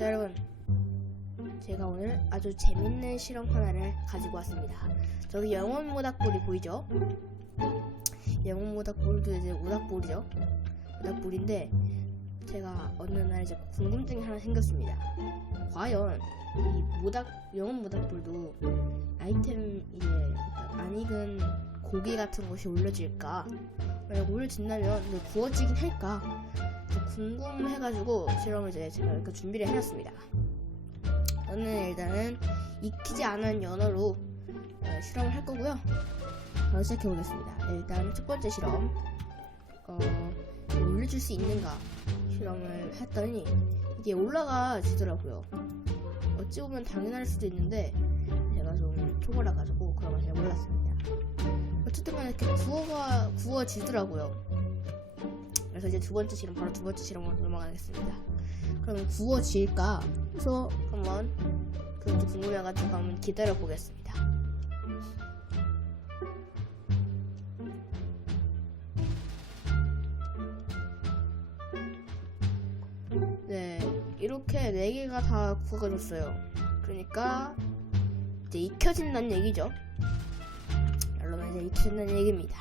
자 여러분, 제가 오늘 아주 재밌는 실험 하나를 가지고 왔습니다. 저기 영혼 모닥불이 보이죠? 영혼 모닥불도 이제 모닥불이죠. 모닥불인데 제가 어느 날 이제 궁금증이 하나 생겼습니다. 과연 이 영혼 모닥불도 아이템 이제 안 익은 고기 같은 것이 올려질까? 만약 올려진다면 구워지긴 할까? 궁금해가지고 실험을 이제 제가 이렇게 준비를 해놨습니다. 저는 일단은 익히지 않은 연어로 실험을 할 거고요. 바로 시작해 보겠습니다. 일단 첫 번째 실험, 올려줄 수 있는가 실험을 했더니 이게 올라가지더라고요. 어찌 보면 당연할 수도 있는데 제가 좀 초보라가지고 그런 걸 잘 몰랐습니다. 어쨌든 간에 이렇게 구워지더라고요. 그래서 이제 바로 두 번째 실험으로 넘어가겠습니다. 그럼 구워질까 해서 한번 그것도 궁금해가지고 한번 기다려 보겠습니다. 네, 이렇게 4개가 다 구워졌어요. 그러니까 이제 익혀진다는 얘기죠. 여러분, 이제 익혀진다는 얘기입니다.